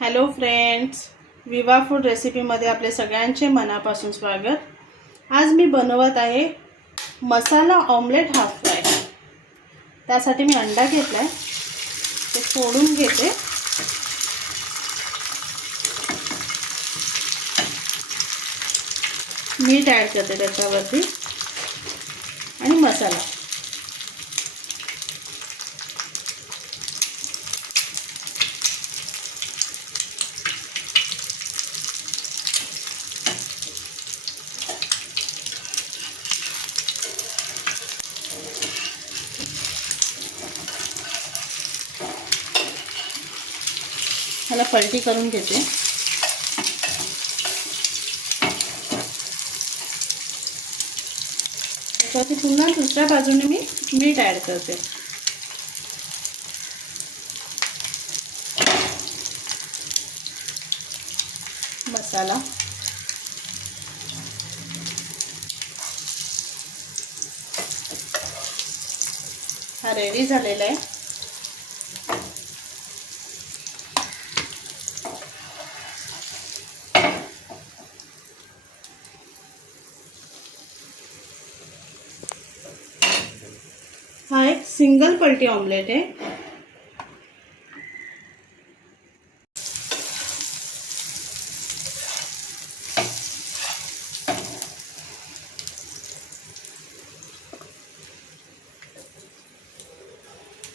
Hello friends, विवा food रेसिपीमध्ये आपले सगळ्यांचे मनापासून स्वागत। आज मी बनवत आहे मसाला ऑमलेट हाफ फ्राय। त्यासाठी मी अंडा घेतला आहे, ते फोडून घेते। मीठ ॲड करते त्याच्यावरती आणि मसाला। ह्याला पलटी करून घेते। त्याच्यावरती पुन्हा दुसऱ्या बाजूने मी मीठ ॲड करते। मसाला हा रेडी झालेला आहे। हा एक सिंगल पलटी ऑमलेट आहे।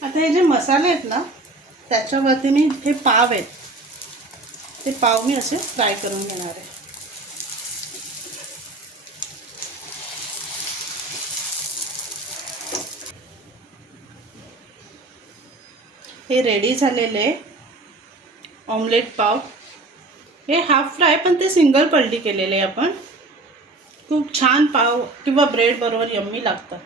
आता हे जे मसाले आहेत ना, त्याच्यावरती मी हे पाव आहेत, ते पाव मी असे फ्राय करून घेणार आहे। हे रेडी झालेले ऑमलेट पाव, हे हाफ फ्राय पण ते सिंगल पलटी केलेले आपण। खूप छान पाव किंवा ब्रेड बरोबर यम्मी लागतं।